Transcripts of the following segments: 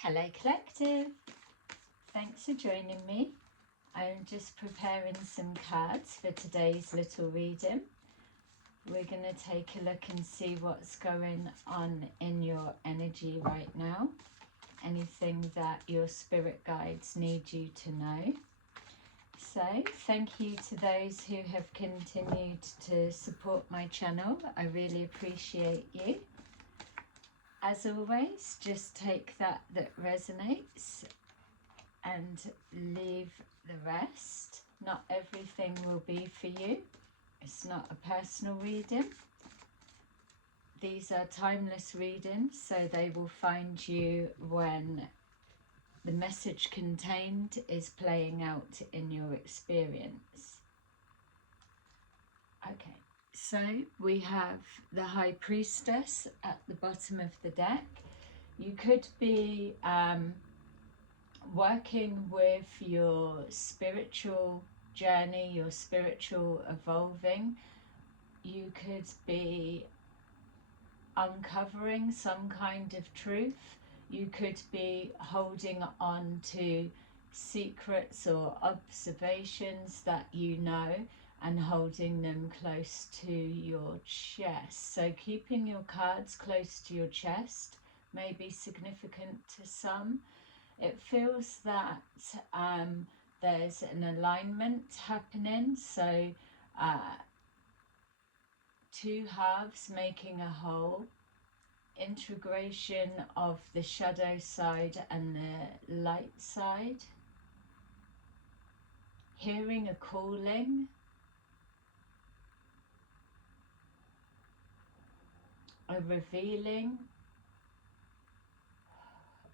Hello Collective, thanks for joining me. I'm just preparing some cards for today's little reading. We're going to take a look and see what's going on in your energy right now. Anything that your spirit guides need you to know. So thank you to those who have continued to support my channel. I really appreciate you. As always, just take that resonates and leave the rest. Not everything will be for you. It's not a personal reading. These are timeless readings, so they will find you when the message contained is playing out in your experience. Okay. So we have the High Priestess at the bottom of the deck. You could be working with your spiritual journey, your spiritual evolving. You could be uncovering some kind of truth. You could be holding on to secrets or observations that you know and holding them close to your chest. So keeping your cards close to your chest may be significant to some. It feels that there's an alignment happening, so two halves making a whole, integration of the shadow side and the light side, hearing a calling, a revealing,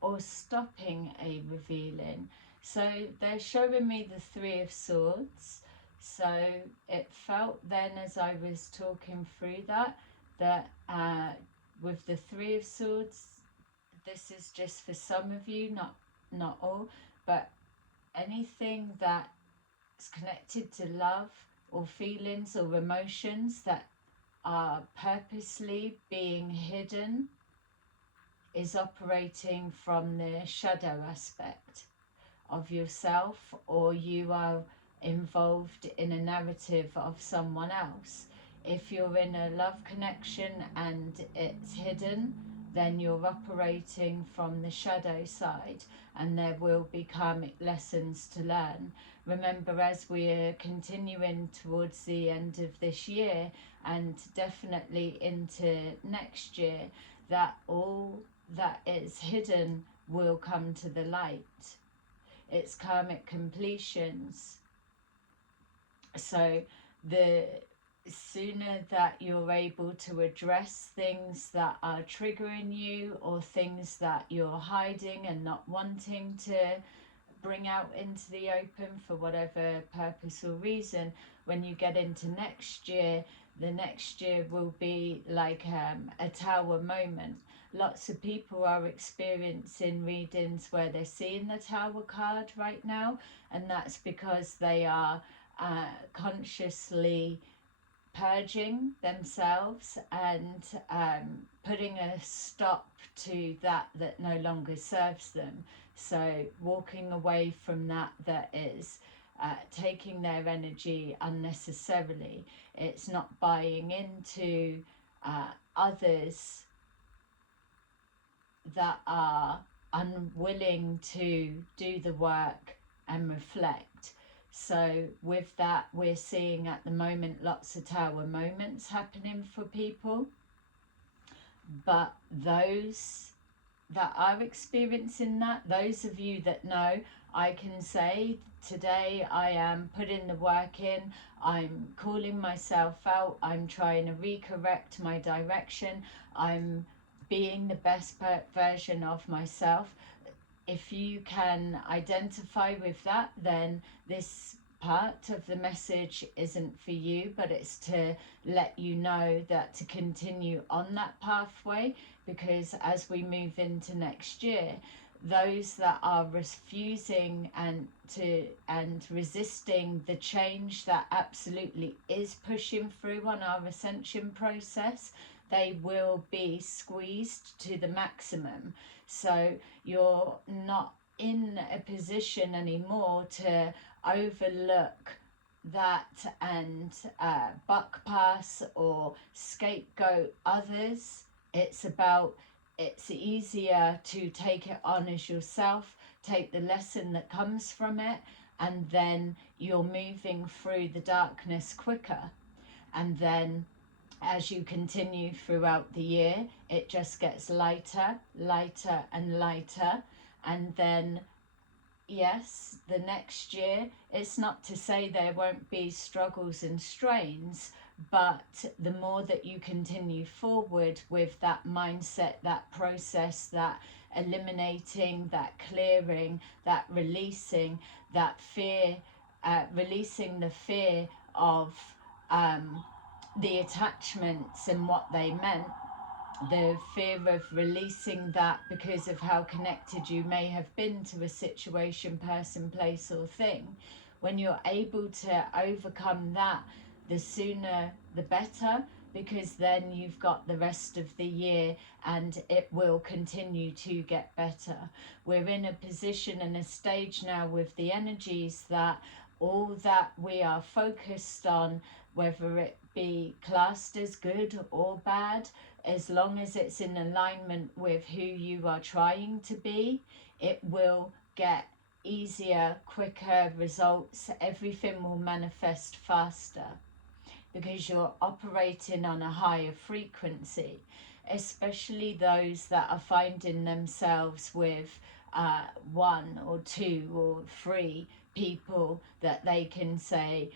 or stopping a revealing. So they're showing me the Three of Swords. So it felt then as I was talking through that with the Three of Swords, this is just for some of you, not all, but anything that is connected to love or feelings or emotions that are purposely being hidden is operating from the shadow aspect of yourself, or you are involved in a narrative of someone else. If you're in a love connection and it's hidden, then you're operating from the shadow side, and there will be karmic lessons to learn. Remember, as we're continuing towards the end of this year and definitely into next year, that all that is hidden will come to the light. It's karmic completions. So the sooner that you're able to address things that are triggering you, or things that you're hiding and not wanting to bring out into the open for whatever purpose or reason, when you get into next year, the next year will be like a tower moment. Lots of people are experiencing readings where they're seeing the tower card right now, and that's because they are consciously purging themselves and putting a stop to that no longer serves them. So walking away from that is taking their energy unnecessarily. It's not buying into others that are unwilling to do the work and reflect. So with that, we're seeing at the moment lots of tower moments happening for people. But those that are experiencing that, those of you that know, I can say today I am putting the work in. I'm calling myself out. I'm trying to recorrect my direction. I'm being the best version of myself. If you can identify with that, then this part of the message isn't for you, but it's to let you know that to continue on that pathway, because as we move into next year, those that are refusing and resisting the change that absolutely is pushing through on our ascension process, they will be squeezed to the maximum. So you're not in a position anymore to overlook that and buck pass or scapegoat others. It's easier to take it on as yourself, take the lesson that comes from it, and then you're moving through the darkness quicker. And then as you continue throughout the year, it just gets lighter, lighter, and lighter. And then, yes, the next year, it's not to say there won't be struggles and strains, but the more that you continue forward with that mindset, that process, that eliminating, that clearing, that releasing, that fear, releasing the fear of the attachments and what they meant, the fear of releasing that because of how connected you may have been to a situation, person, place, or thing. When you're able to overcome that, the sooner the better, because then you've got the rest of the year and it will continue to get better. We're in a position and a stage now with the energies that all that we are focused on, whether it be classed as good or bad, as long as it's in alignment with who you are trying to be, it will get easier, quicker results. Everything will manifest faster because you're operating on a higher frequency, especially those that are finding themselves with one or two or three people that they can say,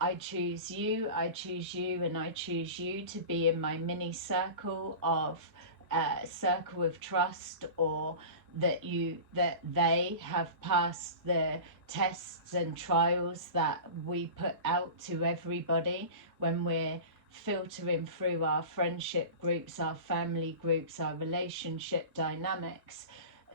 I choose you, and I choose you to be in my mini circle of trust, or that they have passed the tests and trials that we put out to everybody when we're filtering through our friendship groups, our family groups, our relationship dynamics.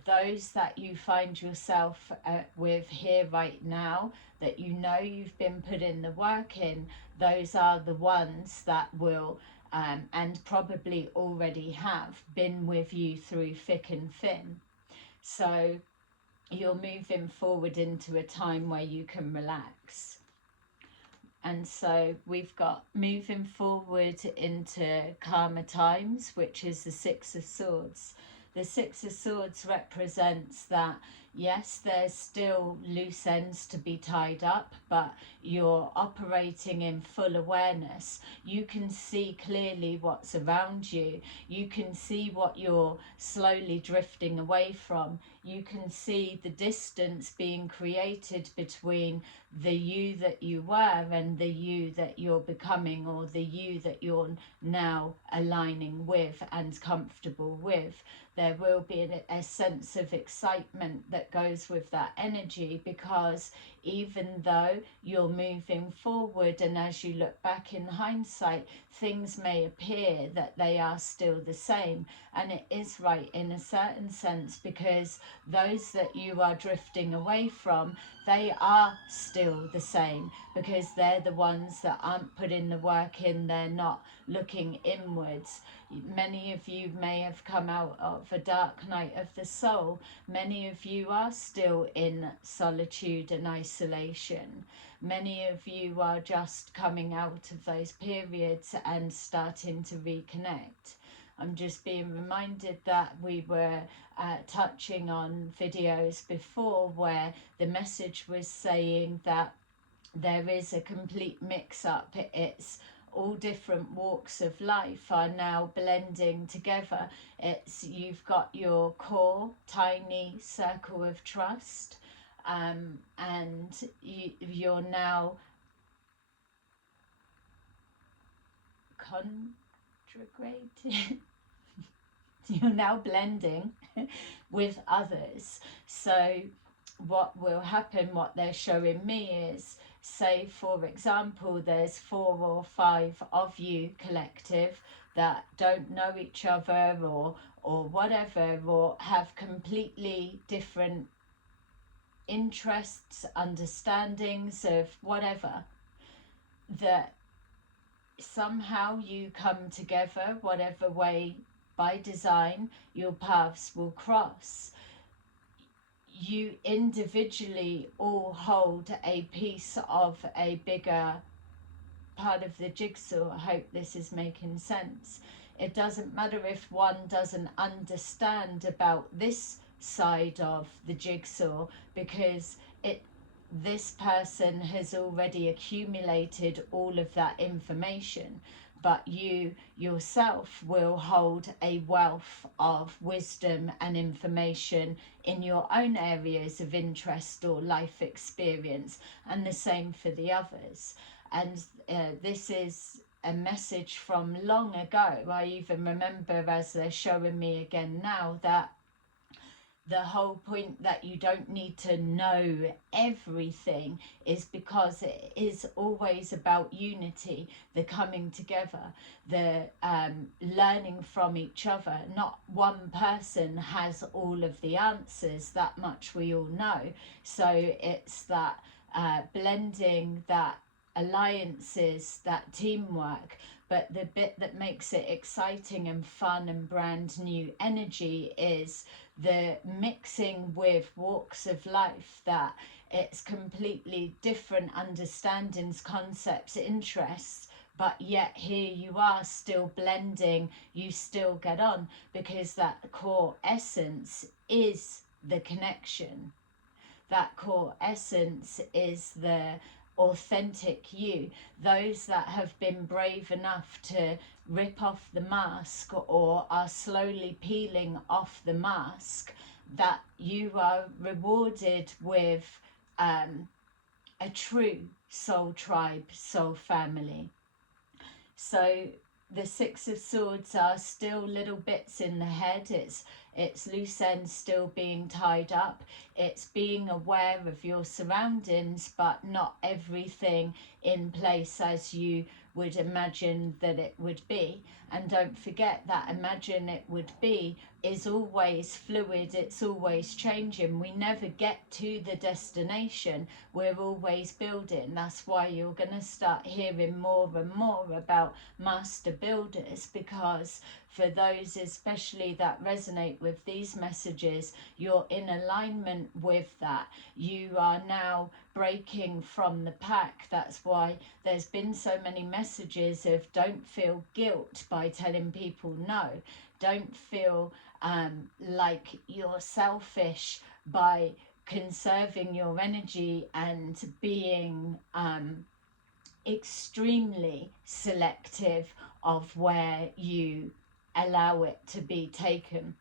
Those that you find yourself with here right now, that you know you've been putting the work in, those are the ones that will and probably already have been with you through thick and thin. So you're moving forward into a time where you can relax. And so we've got moving forward into calmer times, which is the Six of Swords. The Six of Swords represents that, yes, there's still loose ends to be tied up, but you're operating in full awareness. You can see clearly what's around you. You can see what you're slowly drifting away from. You can see the distance being created between the you that you were and the you that you're becoming, or the you that you're now aligning with and comfortable with. There will be a sense of excitement that goes with that energy, because even though you're moving forward, and as you look back in hindsight, things may appear that they are still the same, and it is right in a certain sense, because those that you are drifting away from, they are still the same, because they're the ones that aren't putting the work in, they're not looking inwards. Many of you may have come out of a dark night of the soul. Many of you are still in solitude and isolation. Many of you are just coming out of those periods and starting to reconnect. I'm just being reminded that we were touching on videos before where the message was saying that there is a complete mix-up. It's all different walks of life are now blending together. You've got your core tiny circle of trust, and you're now conjugated. You're now blending with others. So what will happen, what they're showing me is, say for example there's 4 or 5 of you collective that don't know each other or whatever, or have completely different interests, understandings of whatever, that somehow you come together, whatever way, by design, your paths will cross. You individually all hold a piece of a bigger part of the jigsaw. I hope this is making sense. It doesn't matter if one doesn't understand about this side of the jigsaw, because it this person has already accumulated all of that information, but you yourself will hold a wealth of wisdom and information in your own areas of interest or life experience, and the same for the others. And this is a message from long ago. I even remember, as they're showing me again now, that the whole point that you don't need to know everything is because it is always about unity, the coming together, the learning from each other. Not one person has all of the answers, that much we all know. So it's that blending, that alliances, that teamwork. But the bit that makes it exciting and fun and brand new energy is the mixing with walks of life, that it's completely different understandings, concepts, interests, but yet here you are still blending, you still get on, because that core essence is the connection. That core essence is the authentic you. Those that have been brave enough to rip off the mask, or are slowly peeling off the mask, that you are rewarded with a true soul tribe, soul family. So the Six of Swords are still little bits in the head. It's loose ends still being tied up. It's being aware of your surroundings, but not everything in place as you would imagine that it would be. And don't forget that imagine it would be is always fluid, it's always changing. We never get to the destination, we're always building. That's why you're going to start hearing more and more about master builders, because for those especially that resonate with these messages, you're in alignment with that. You are now breaking from the pack. That's why there's been so many messages of don't feel guilt by telling people no. Don't feel like you're selfish by conserving your energy and being extremely selective of where you allow it to be taken.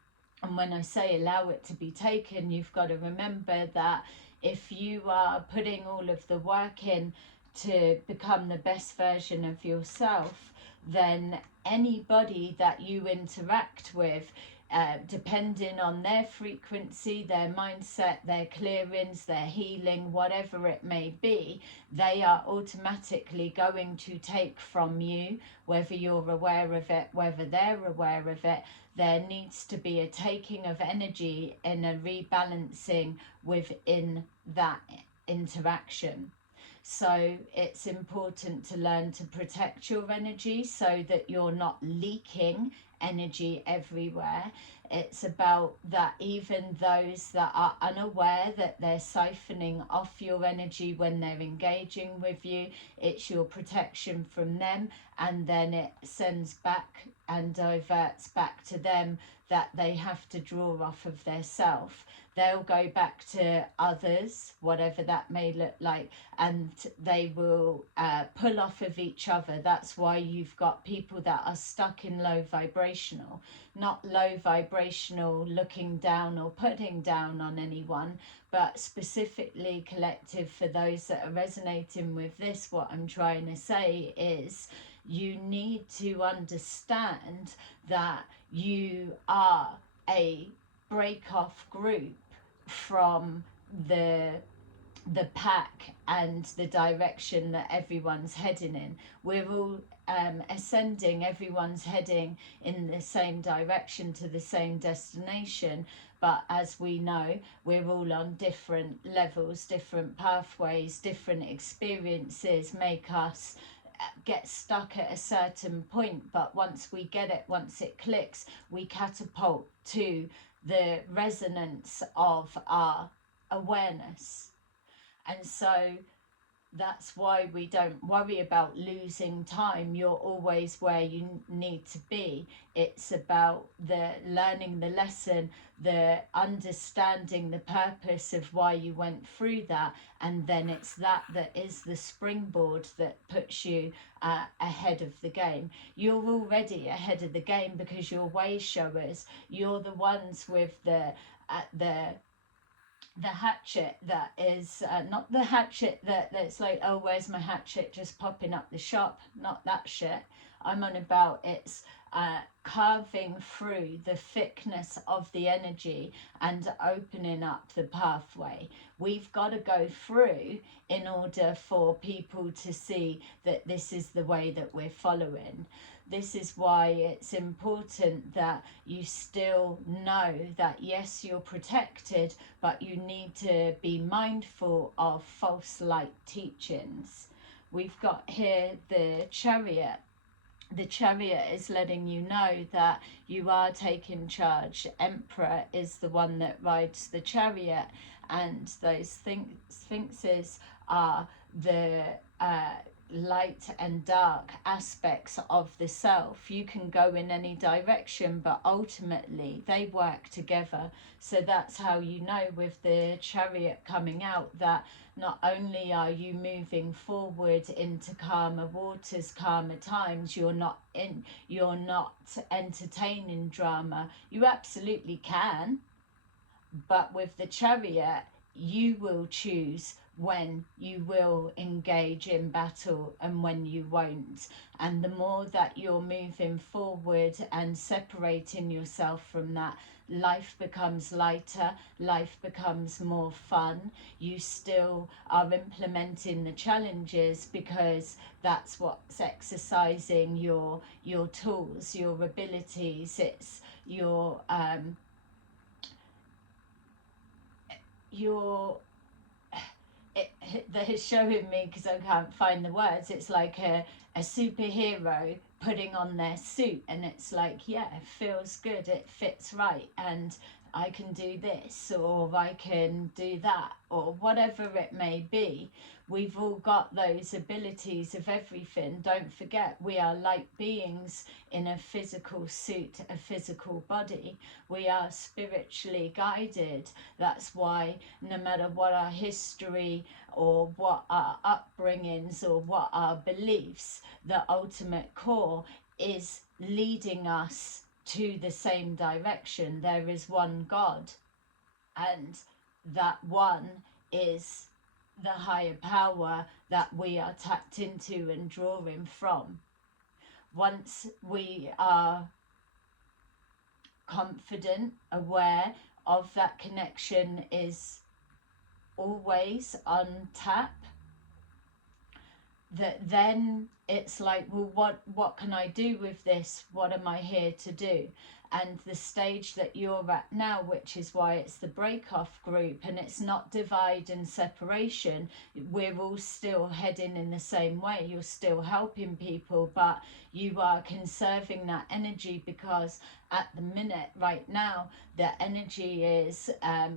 And when I say allow it to be taken, you've got to remember that if you are putting all of the work in to become the best version of yourself, then anybody that you interact with, depending on their frequency, their mindset, their clearings, their healing, whatever it may be, they are automatically going to take from you, whether you're aware of it, whether they're aware of it. There needs to be a taking of energy and a rebalancing within that interaction. So it's important to learn to protect your energy so that you're not leaking energy everywhere. It's about that even those that are unaware that they're siphoning off your energy when they're engaging with you, it's your protection from them, and then it sends back and diverts back to them that they have to draw off of their self. They'll go back to others, whatever that may look like, and they will pull off of each other. That's why you've got people that are stuck in low vibrational, not low vibrational looking down or putting down on anyone, but specifically collective. For those that are resonating with this, what I'm trying to say is you need to understand that you are a break-off group from the pack and the direction that everyone's heading in. We're all ascending, everyone's heading in the same direction to the same destination, but as we know, we're all on different levels, different pathways, different experiences make us get stuck at a certain point, but once we get it, once it clicks, we catapult to the resonance of our awareness. And so that's why we don't worry about losing time. You're always where you need to be. It's about the learning the lesson, the understanding the purpose of why you went through that, and then it's that is the springboard that puts you ahead of the game. You're already ahead of the game because you're way showers. You're the ones with the hatchet that is not the hatchet that's like, oh, where's my hatchet, just popping up the shop. Not that shit. I'm on about it's carving through the thickness of the energy and opening up the pathway. We've got to go through in order for people to see that this is the way that we're following. This is why it's important that you still know that yes, you're protected, but you need to be mindful of false light teachings. We've got here the Chariot. The Chariot is letting you know that you are taking charge. Emperor is the one that rides the chariot, and those sphinxes are the light and dark aspects of the self. You can go in any direction, but ultimately they work together. So that's how you know with the Chariot coming out that not only are you moving forward into calmer waters, calmer times, you're not entertaining drama. You absolutely can, but with the Chariot you will choose when you will engage in battle and when you won't. And the more that you're moving forward and separating yourself from that, life becomes lighter, life becomes more fun. You still are implementing the challenges because that's what's exercising your tools, your abilities. It's your they're showing me, because I can't find the words, it's like a superhero putting on their suit, and it's like, yeah, it feels good, it fits right, and I can do this, or I can do that, or whatever it may be. We've all got those abilities of everything. Don't forget, we are light beings in a physical suit, a physical body. We are spiritually guided. That's why no matter what our history or what our upbringings or what our beliefs, the ultimate core is leading us to the same direction. There is one God, and that one is the higher power that we are tapped into and drawing from. Once we are confident, aware of that connection is always on tap, that then it's like, well, what can I do with this? What am I here to do? And the stage that you're at now, which is why it's the break-off group, and it's not divide and separation. We're all still heading in the same way. You're still helping people, but you are conserving that energy, because at the minute right now the energy is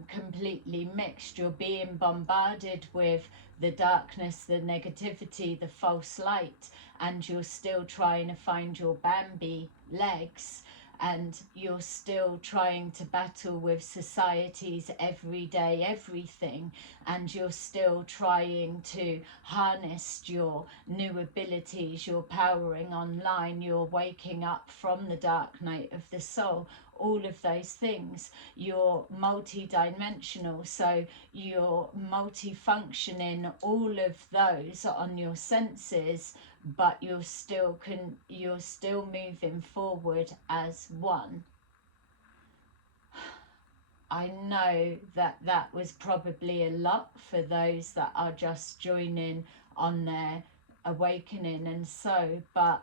completely mixed. You're being bombarded with the darkness, the negativity, the false light, and you're still trying to find your Bambi legs, and you're still trying to battle with society's everyday everything, and you're still trying to harness your new abilities. You're powering online, you're waking up from the dark night of the soul, all of those things. You're multi-dimensional, so you're multi-functioning all of those on your senses, but you're still moving forward as one. I know that was probably a lot for those that are just joining on their awakening, and so, but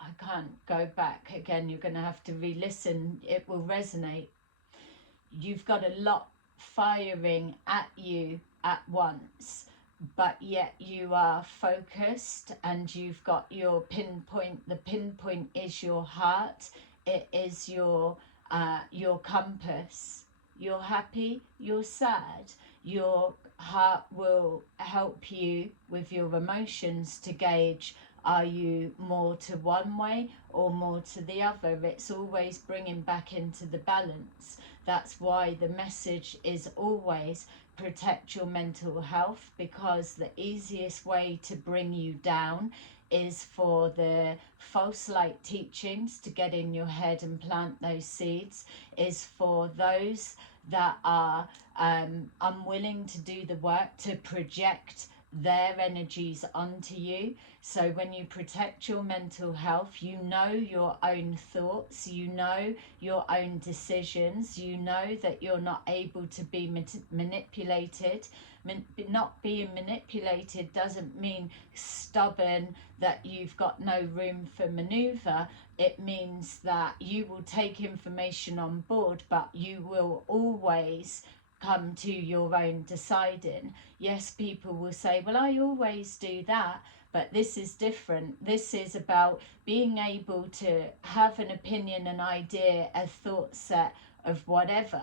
I can't go back again. You're going to have to re-listen. It will resonate. You've got a lot firing at you at once, but yet you are focused and you've got your pinpoint. The pinpoint is your heart. It is your compass. You're happy, you're sad. Your heart will help you with your emotions to gauge, are you more to one way or more to the other? It's always bringing back into the balance. That's why the message is always protect your mental health, because the easiest way to bring you down is for the false light teachings to get in your head and plant those seeds, is for those that are unwilling to do the work to project their energies onto you. So when you protect your mental health, you know your own thoughts, you know your own decisions, you know that you're not able to be manipulated. Not being manipulated doesn't mean stubborn, that you've got no room for maneuver. It means that you will take information on board, but you will always come to your own deciding. Yes, people will say, well, I always do that, but this is different. This is about being able to have an opinion, an idea, a thought set of whatever,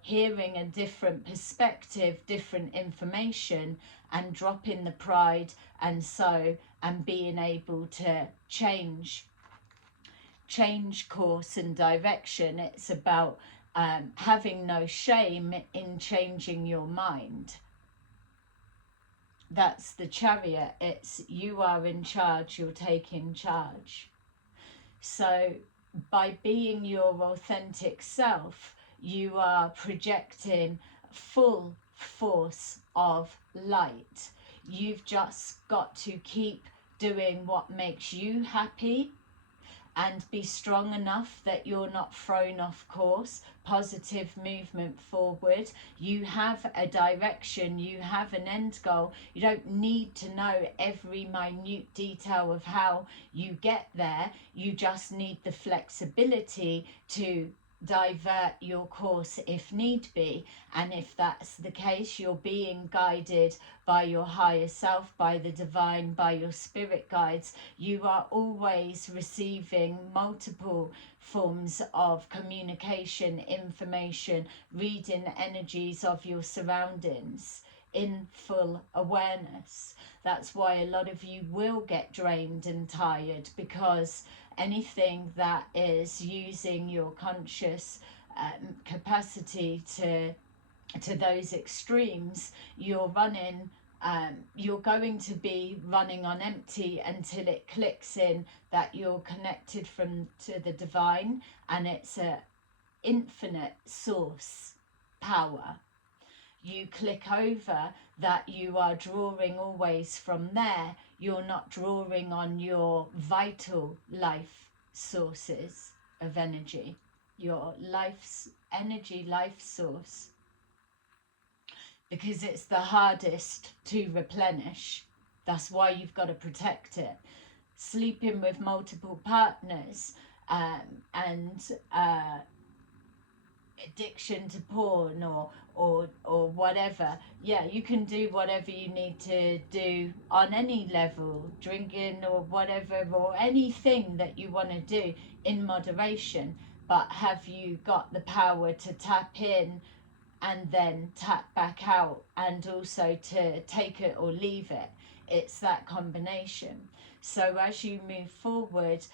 hearing a different perspective, different information, and dropping the pride and being able to change course and direction. It's about having no shame in changing your mind. That's the Chariot. It's you are in charge, you're taking charge. So by being your authentic self, you are projecting full force of light. You've just got to keep doing what makes you happy and be strong enough that you're not thrown off course. Positive movement forward. You have a direction, you have an end goal. You don't need to know every minute detail of how you get there. You just need the flexibility to divert your course if need be. And if that's the case, you're being guided by your higher self, by the divine, by your spirit guides. You are always receiving multiple forms of communication, information, reading energies of your surroundings in full awareness. That's why a lot of you will get drained and tired, because anything that is using your conscious capacity to those extremes, you're going to be running on empty until it clicks in that you're connected to the divine, and it's a infinite source power. You click over that you are drawing always from there. You're not drawing on your vital life sources of energy, your life's energy, life source, because it's the hardest to replenish. That's why you've got to protect it. Sleeping with multiple partners and addiction to porn or whatever. Yeah, you can do whatever you need to do on any level, drinking or whatever, or anything that you want to do in moderation. But have you got the power to tap in and then tap back out, and also to take it or leave it? It's that combination. So as you move forward,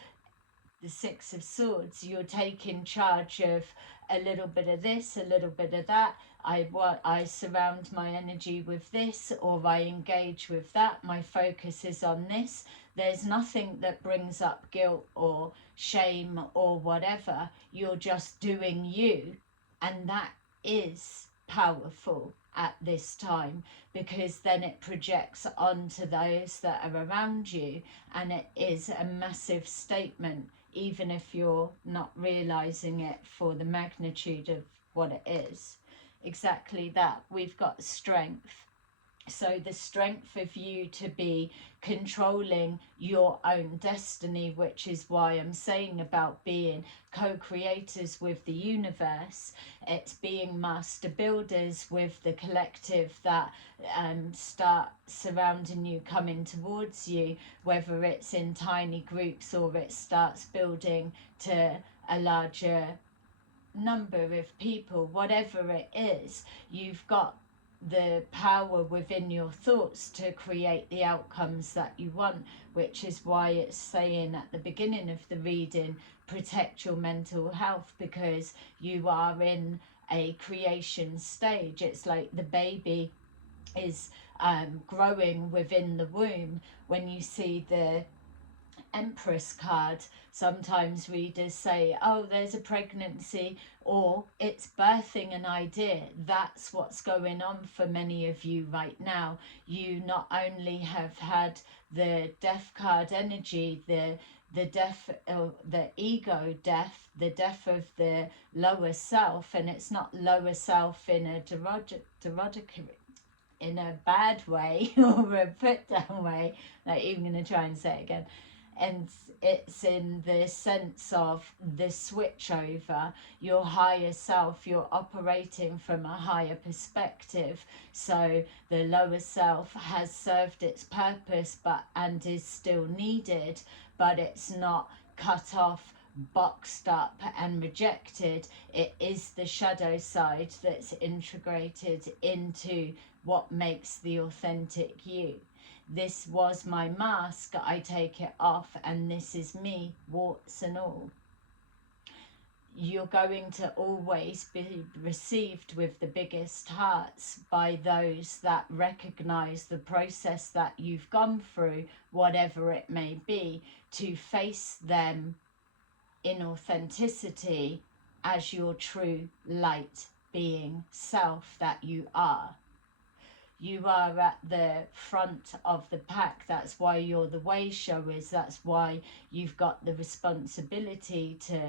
the Six of Swords, you're taking charge of a little bit of this, a little bit of that. I surround my energy with this, or I engage with that. My focus is on this. There's nothing that brings up guilt or shame or whatever. You're just doing you, and that is powerful at this time, because then it projects onto those that are around you, and it is a massive statement, even if you're not realizing it for the magnitude of what it is. Exactly that. We've got strength. So the strength of you to be controlling your own destiny, which is why I'm saying about being co-creators with the universe. It's being master builders with the collective that start surrounding you, coming towards you, whether it's in tiny groups or it starts building to a larger number of people. Whatever it is, you've got the power within your thoughts to create the outcomes that you want, which is why it's saying at the beginning of the reading, protect your mental health, because you are in a creation stage. It's like the baby is growing within the womb. When you see the Empress card, sometimes readers say, oh, there's a pregnancy, or it's birthing an idea. That's what's going on for many of you right now. You not only have had the death card energy, the death, the ego death, the death of the lower self, and it's not lower self in a derogatory, in a bad way or a put down way. Like, even going to try and say it again. And it's in the sense of the switch over, your higher self. You're operating from a higher perspective, so the lower self has served its purpose and is still needed, but it's not cut off, boxed up and rejected. It is the shadow side that's integrated into what makes the authentic you. This was my mask, I take it off, and this is me, warts and all. You're going to always be received with the biggest hearts by those that recognize the process that you've gone through, whatever it may be, to face them in authenticity as your true light being self that you are. You are at the front of the pack. That's why you're the way showers. That's why you've got the responsibility to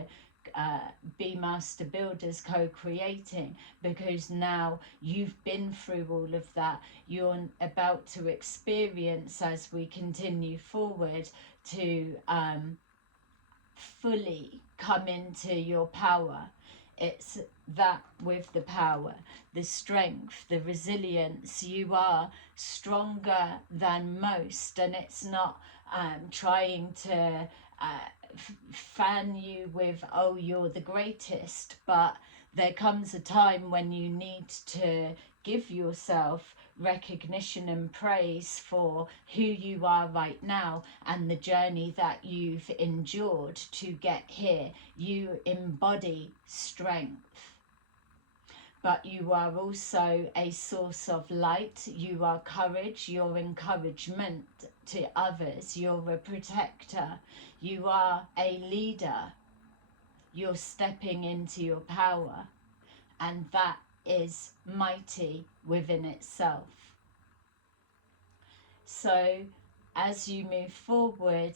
be master builders, co-creating, because now you've been through all of that. You're about to experience, as we continue forward, to fully come into your power. It's that with the power, the strength, the resilience. You are stronger than most, and it's not trying to fan you with, oh, you're the greatest, but there comes a time when you need to give yourself recognition and praise for who you are right now and the journey that you've endured to get here. You embody strength, but you are also a source of light. You are courage, you're encouragement to others, you're a protector, you are a leader, you're stepping into your power, and that is mighty within itself. So as you move forward,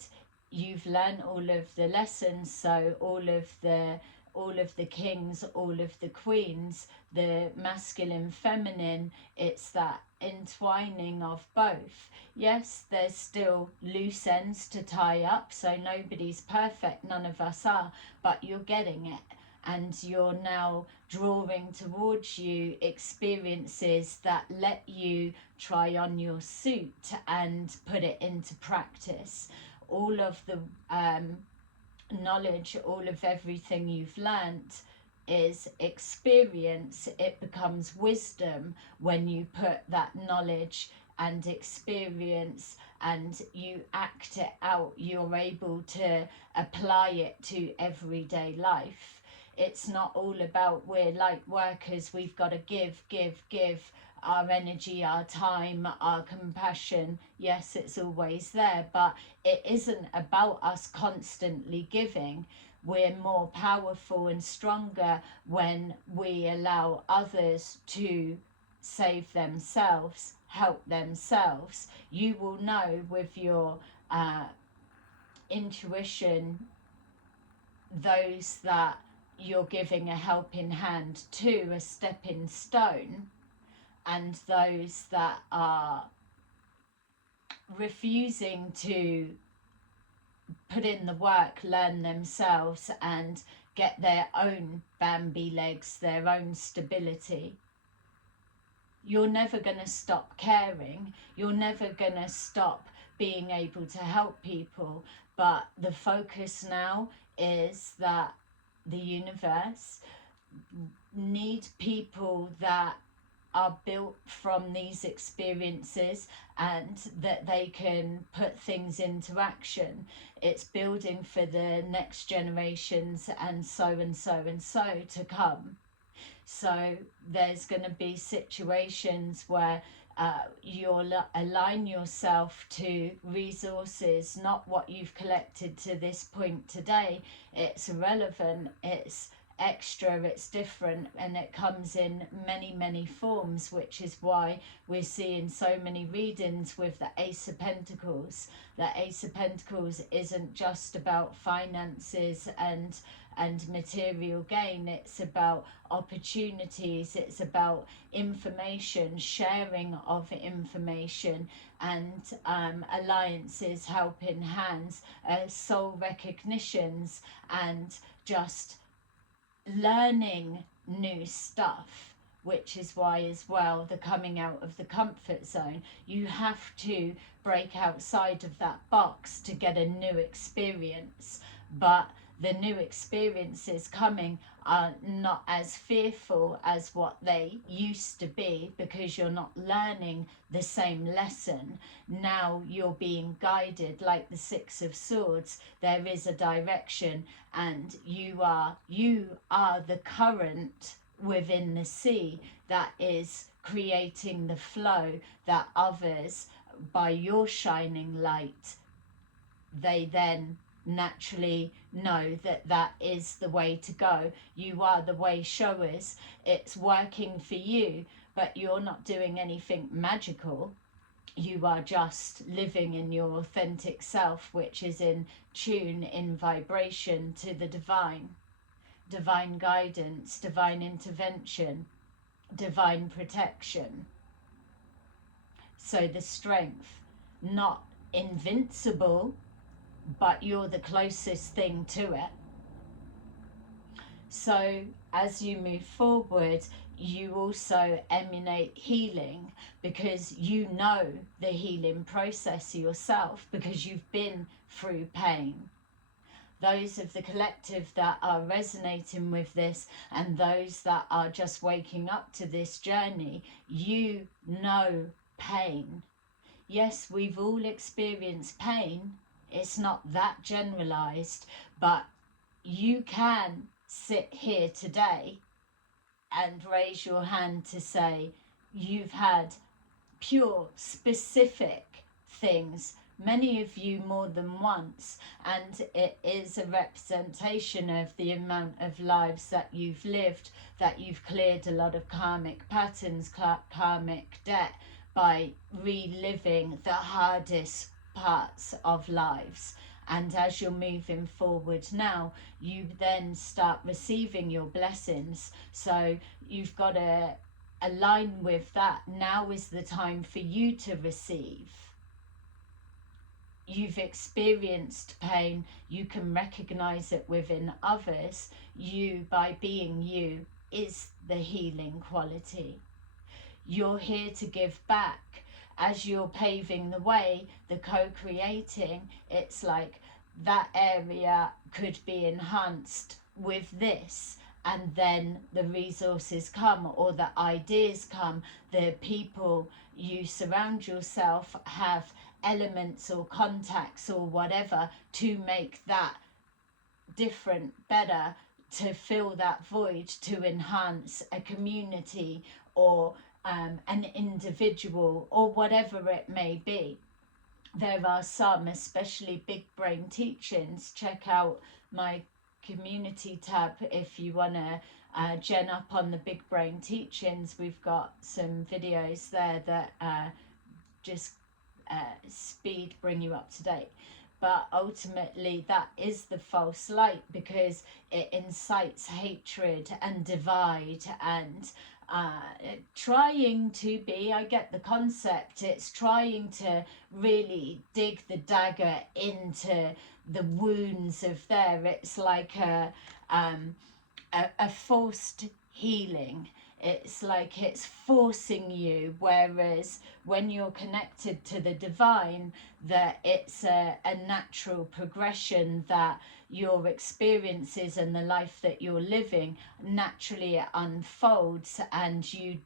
you've learned all of the lessons. So all of the kings, all of the queens, the masculine, feminine, it's that entwining of both. Yes, there's still loose ends to tie up, so nobody's perfect, none of us are, but you're getting it. And you're now drawing towards you experiences that let you try on your suit and put it into practice. All of the knowledge, all of everything you've learnt is experience. It becomes wisdom when you put that knowledge and experience and you act it out. You're able to apply it to everyday life. It's not all about, we're light workers, we've got to give our energy, our time, our compassion. Yes, it's always there, but it isn't about us constantly giving. We're more powerful and stronger when we allow others to save themselves, help themselves. You will know with your intuition those that you're giving a helping hand to, a stepping stone, and those that are refusing to put in the work, learn themselves, and get their own Bambi legs, their own stability. You're never going to stop caring. You're never going to stop being able to help people. But the focus now is that the universe need people that are built from these experiences and that they can put things into action. It's building for the next generations and so and so and so to come. So there's going to be situations where you'll align yourself to resources, not what you've collected to this point today. It's irrelevant, it's extra, it's different, and it comes in many forms, which is why we're seeing so many readings with the Ace of Pentacles. The Ace of Pentacles isn't just about finances and material gain. It's about opportunities, it's about information, sharing of information, and alliances, helping hands, soul recognitions, and just learning new stuff, which is why as well the coming out of the comfort zone. You have to break outside of that box to get a new experience, but the new experiences coming are not as fearful as what they used to be, because you're not learning the same lesson. Now you're being guided like the Six of Swords. There is a direction, and you are the current within the sea that is creating the flow that others, by your shining light, they then naturally know that that is the way to go. You are the way showers. It's working for you, but you're not doing anything magical. You are just living in your authentic self, which is in tune, in vibration to the divine. Divine guidance, divine intervention, divine protection. So the strength, not invincible, but you're the closest thing to it. So as you move forward, you also emanate healing, because you know the healing process yourself, because you've been through pain. Those of the collective that are resonating with this, and those that are just waking up to this journey, you know pain. Yes, we've all experienced pain. It's not that generalized, but you can sit here today and raise your hand to say you've had pure, specific things, many of you more than once, and it is a representation of the amount of lives that you've lived, that you've cleared a lot of karmic patterns, karmic debt, by reliving the hardest parts of lives. And as you're moving forward now, you then start receiving your blessings. So you've got to align with that. Now is the time for you to receive. You've experienced pain. You can recognize it within others. You, by being you, is the healing quality. You're here to give back. As you're paving the way, the co-creating, it's like that area could be enhanced with this, and then the resources come, or the ideas come, the people you surround yourself have elements or contacts or whatever to make that different, better, to fill that void, to enhance a community or an individual, or whatever it may be. There are some, especially big brain teachings. Check out my community tab if you want to gen up on the big brain teachings. We've got some videos there that just speed bring you up to date. But ultimately that is the false light, because it incites hatred and divide and trying to be, I get the concept, it's trying to really dig the dagger into the wounds of there. It's like a forced healing. It's like it's forcing you, whereas when you're connected to the divine, that it's a natural progression, that your experiences and the life that you're living naturally unfolds, and you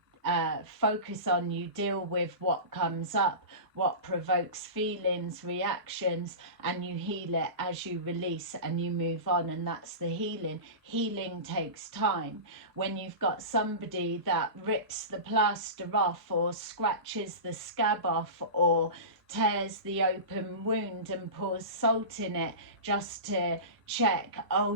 focus on, you deal with what comes up, what provokes feelings, reactions, and you heal it as you release and you move on. And that's the healing. Healing takes time. When you've got somebody that rips the plaster off or scratches the scab off or tears the open wound and pours salt in it just to check, oh,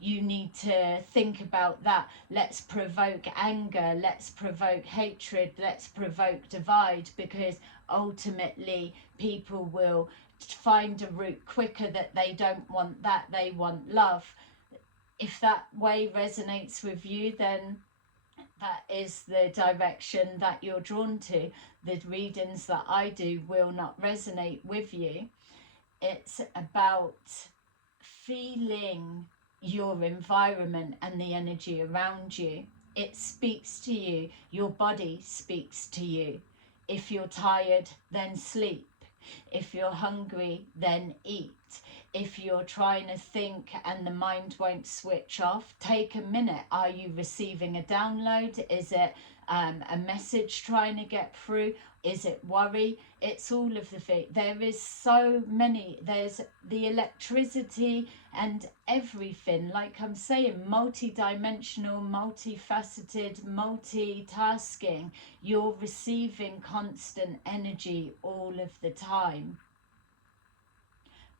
you need to think about that, let's provoke anger, let's provoke hatred, let's provoke divide, because ultimately people will find a route quicker, that they don't want that, they want love. If that way resonates with you, then that is the direction that you're drawn to. The readings that I do will not resonate with you. It's about feeling your environment and the energy around you. It speaks to you. Your body speaks to you. If you're tired, then sleep. If you're hungry, then eat. If you're trying to think and the mind won't switch off, take a minute. Are you receiving a download? Is it a message trying to get through? Is it worry? It's all of the things. There is so many. There's the electricity and everything. Like I'm saying, multi-dimensional, multifaceted, multitasking. You're receiving constant energy all of the time.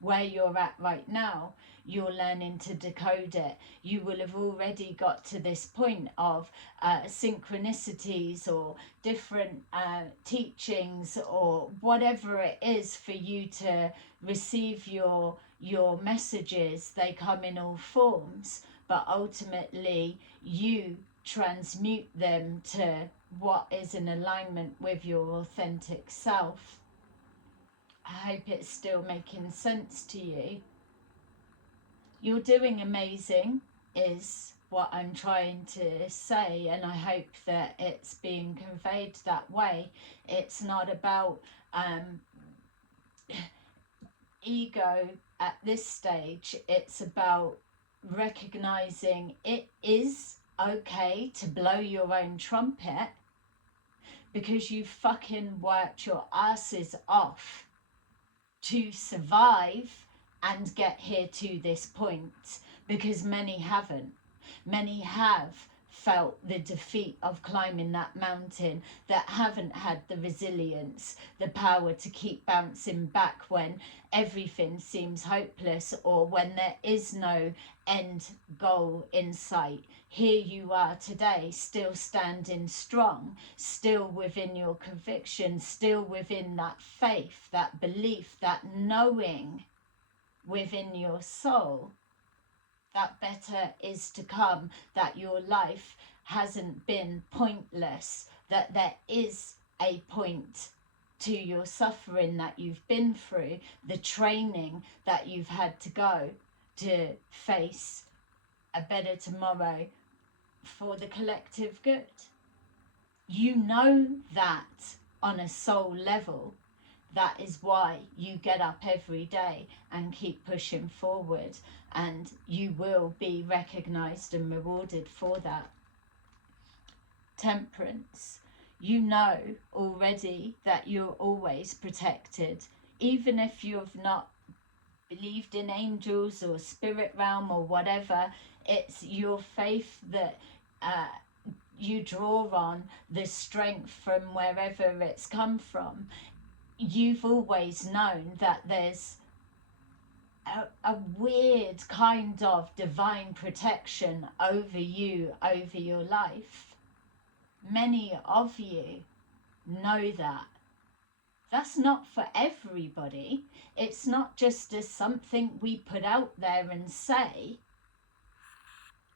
Where you're at right now, you're learning to decode it. You will have already got to this point of synchronicities or different teachings or whatever it is for you to receive your messages. They come in all forms, but ultimately you transmute them to what is in alignment with your authentic self. I hope it's still making sense to you. You're doing amazing is what I'm trying to say, and I hope that it's being conveyed that way. It's not about ego at this stage. It's about recognizing it is okay to blow your own trumpet, because you fucking worked your asses off to survive and get here to this point, because many haven't. Many have felt the defeat of climbing that mountain, that haven't had the resilience, the power to keep bouncing back when everything seems hopeless or when there is no end goal in sight. Here you are today, still standing strong, still within your conviction, still within that faith, that belief, that knowing within your soul that better is to come, that your life hasn't been pointless, that there is a point to your suffering that you've been through, the training that you've had to go to face a better tomorrow for the collective good. You know that on a soul level. That is why you get up every day and keep pushing forward, and you will be recognized and rewarded for that. Temperance. You know already that you're always protected, even if you've not believed in angels or spirit realm or whatever. It's your faith that you draw on, the strength from wherever it's come from. You've always known that there's a weird kind of divine protection over you, over your life. Many of you know that. That's not for everybody. It's not just as something we put out there and say.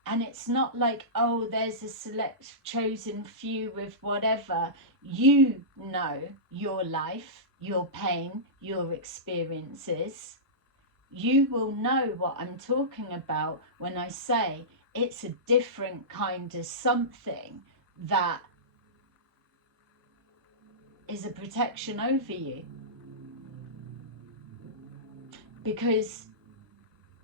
And it's not like, oh, there's a select chosen few with whatever. You know your life, your pain, your experiences. You will know what I'm talking about when I say it's a different kind of something that is a protection over you. Because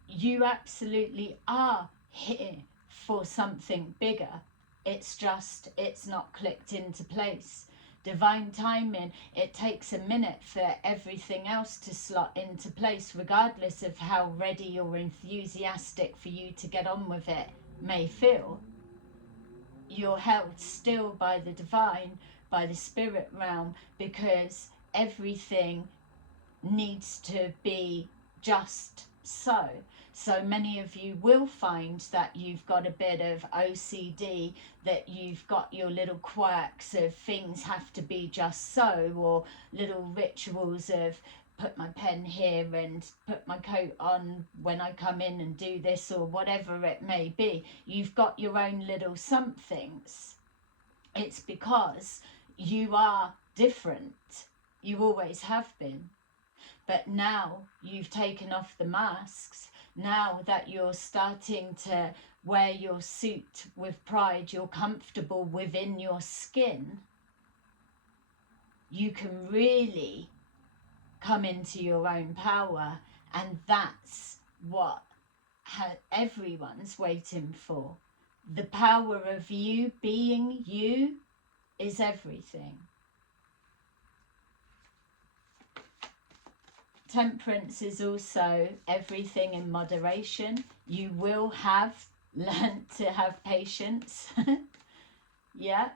you absolutely are here for something bigger. It's just, it's not clicked into place. Divine timing, it takes a minute for everything else to slot into place, regardless of how ready or enthusiastic for you to get on with it may feel. You're held still by the divine, by the spirit realm, because everything needs to be just so. So many of you will find that you've got a bit of OCD, that you've got your little quirks of things have to be just so, or little rituals of put my pen here and put my coat on when I come in and do this, or whatever it may be. You've got your own little somethings. It's because you are different. You always have been. But now you've taken off the masks. Now that you're starting to wear your suit with pride, you're comfortable within your skin, you can really come into your own power. And that's what everyone's waiting for. The power of you being you is everything. Temperance is also everything in moderation. You will have learnt to have patience. Yeah.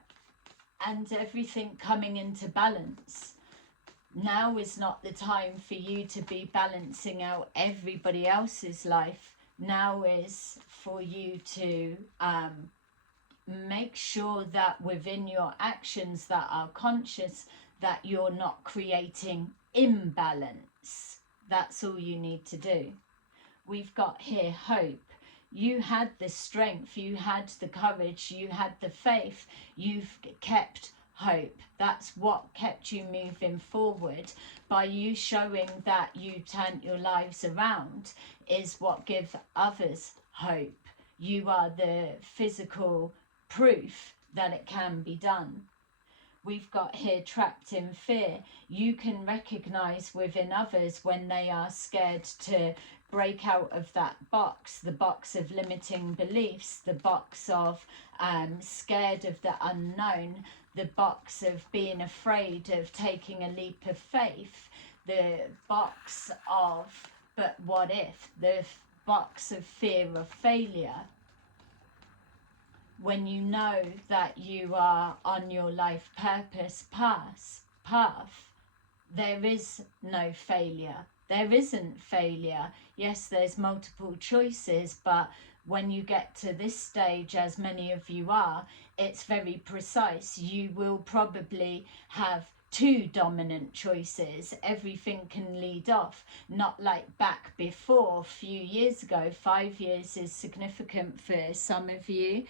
And everything coming into balance. Now is not the time for you to be balancing out everybody else's life. Now is for you to make sure that within your actions that are conscious, that you're not creating imbalance. That's all you need to do. We've got here hope. You had the strength, you had the courage, you had the faith, you've kept hope. That's what kept you moving forward. By you showing that you turned your lives around is what gives others hope. You are the physical proof that it can be done. We've got here trapped in fear. You can recognize within others when they are scared to break out of that box, the box of limiting beliefs, the box of scared of the unknown, the box of being afraid of taking a leap of faith, the box of but what if, the box of fear of failure. When you know that you are on your life purpose path, there is no failure. There isn't failure. Yes, there's multiple choices, but when you get to this stage, as many of you are, it's very precise. You will probably have two dominant choices. Everything can lead off, not like back before a few years ago. 5 years is significant for some of you.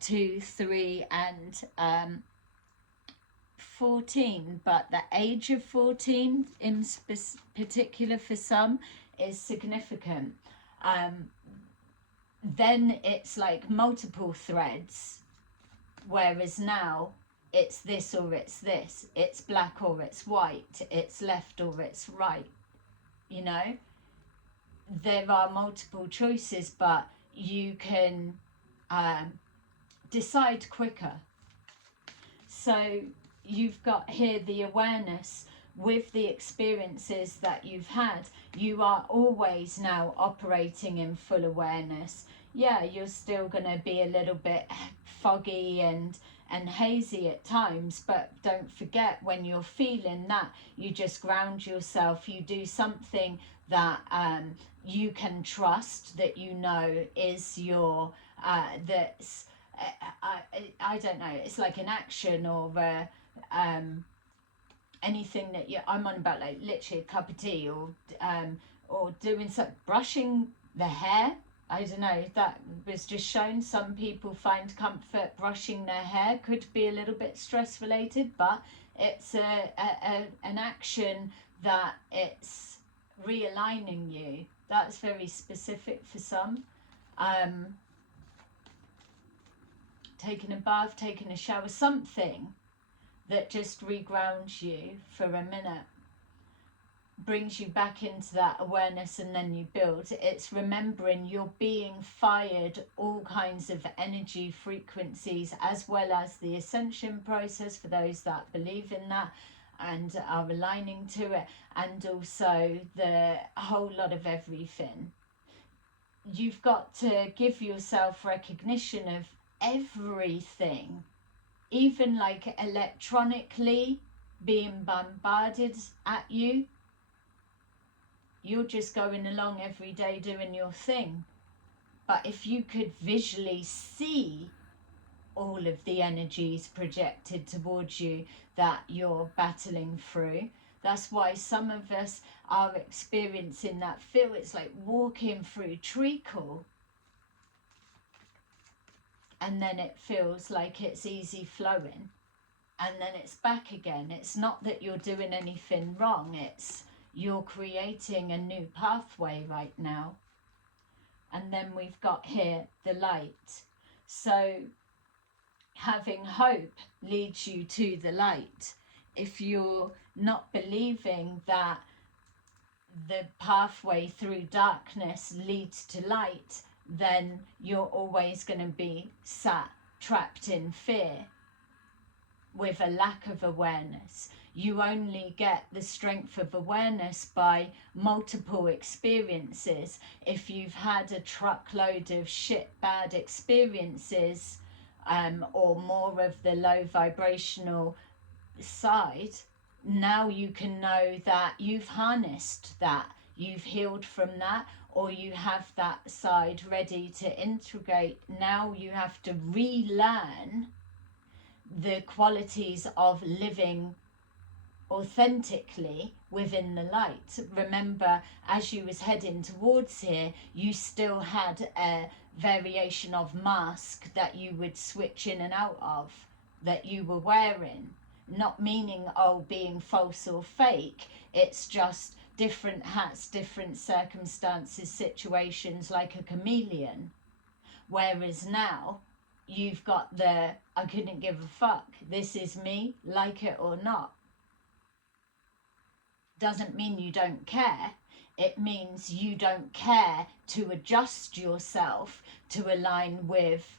2, 3 and 14, but the age of 14 in particular for some is significant. Then it's like multiple threads, whereas now it's this or it's this, it's black or it's white, it's left or it's right. You know, there are multiple choices, but you can decide quicker. So you've got here the awareness with the experiences that you've had. You are always now operating in full awareness. Yeah, you're still going to be a little bit foggy and hazy at times, but don't forget, when you're feeling that, you just ground yourself. You do something that you can trust, that you know is your that's I don't know, it's like an action or anything that I'm on about, like literally a cup of tea or doing something, brushing the hair. I don't know, that was just shown. Some people find comfort brushing their hair. Could be a little bit stress related, but it's an action that it's realigning you. That's very specific for some. Taking a bath, taking a shower, something that just regrounds you for a minute, brings you back into that awareness, and then you build. It's remembering you're being fired all kinds of energy frequencies, as well as the ascension process for those that believe in that and are aligning to it, and also the whole lot of everything. You've got to give yourself recognition of everything, even like electronically being bombarded at you. You're just going along every day doing your thing. But if you could visually see all of the energies projected towards you that you're battling through, that's why some of us are experiencing that feel. It's like walking through treacle, and then it feels like it's easy flowing, and then it's back again. It's not that you're doing anything wrong, it's you're creating a new pathway right now. And then we've got here the light. So having hope leads you to the light. If you're not believing that the pathway through darkness leads to light, then you're always going to be trapped in fear with a lack of awareness. You only get the strength of awareness by multiple experiences. If you've had a truckload of bad experiences, or more of the low vibrational side, now you can know that you've harnessed that, you've healed from that, or you have that side ready to integrate. Now you have to relearn the qualities of living authentically within the light. Remember, as you was heading towards here, you still had a variation of mask that you would switch in and out of, that you were wearing. Not meaning, oh, being false or fake. It's just different hats, different circumstances, situations, like a chameleon. Whereas now, you've got the, I couldn't give a fuck. This is me, like it or not. Doesn't mean you don't care. It means you don't care to adjust yourself to align with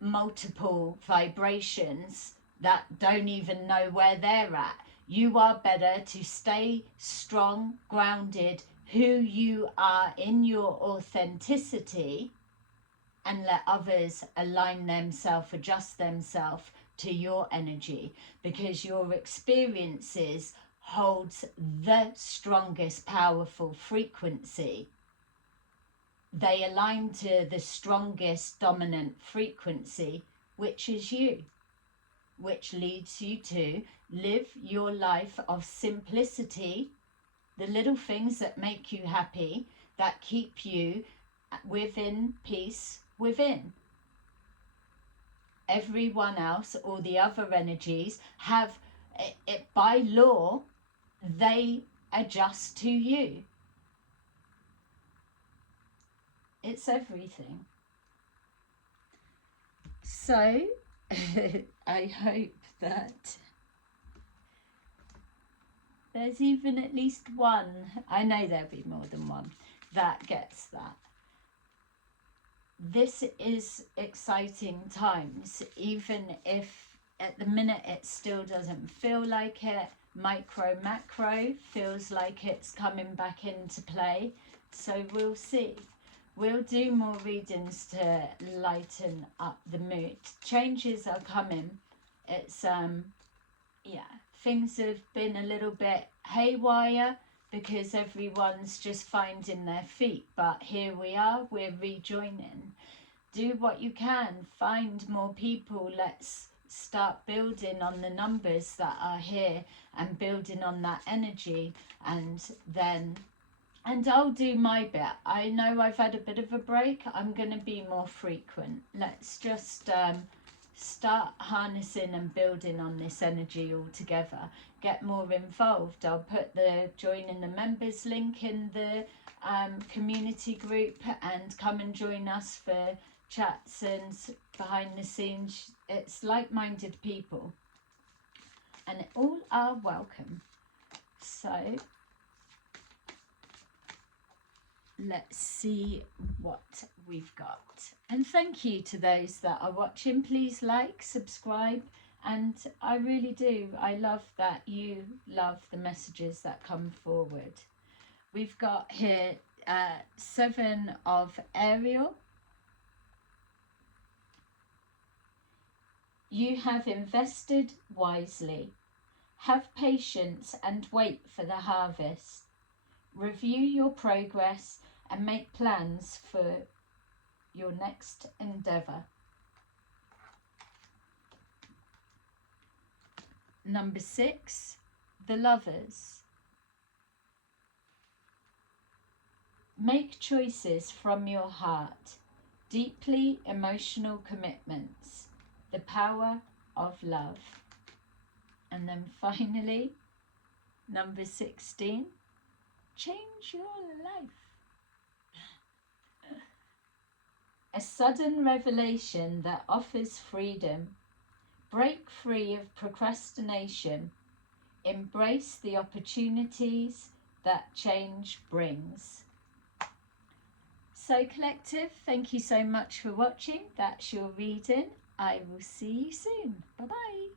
multiple vibrations that don't even know where they're at. You are better to stay strong, grounded, who you are in your authenticity, and let others align themselves, adjust themselves to your energy, because your experiences holds the strongest powerful frequency. They align to the strongest dominant frequency, which is you, which leads you to live your life of simplicity, the little things that make you happy, that keep you within peace within. Everyone else, or the other energies, have it by law, they adjust to you. It's everything. So I hope that there's even at least one, I know there'll be more than one, that gets that. This is exciting times, even if at the minute it still doesn't feel like it. Micro macro feels like it's coming back into play, so we'll see. We'll do more readings to lighten up the mood. Changes are coming. It's things have been a little bit haywire because everyone's just finding their feet, but here we are, we're rejoining. Do what you can, find more people. Let's start building on the numbers that are here and building on that energy, and then And I'll do my bit. I know I've had a bit of a break. I'm going to be more frequent. Let's just start harnessing and building on this energy all together. Get more involved. I'll put the joining the members link in the community group, and come and join us for chats and behind the scenes. It's like-minded people, and all are welcome. So let's see what we've got. And thank you to those that are watching. Please like, subscribe, and I really do. I love that you love the messages that come forward. We've got here 7 of Ariel. You have invested wisely. Have patience and wait for the harvest. Review your progress and make plans for your next endeavour. Number 6, the Lovers. Make choices from your heart. Deeply emotional commitments. The power of love. And then finally, number 16, change your life. A sudden revelation that offers freedom. Break free of procrastination. Embrace the opportunities that change brings. So collective, thank you so much for watching. That's your reading. I will see you soon. Bye-bye.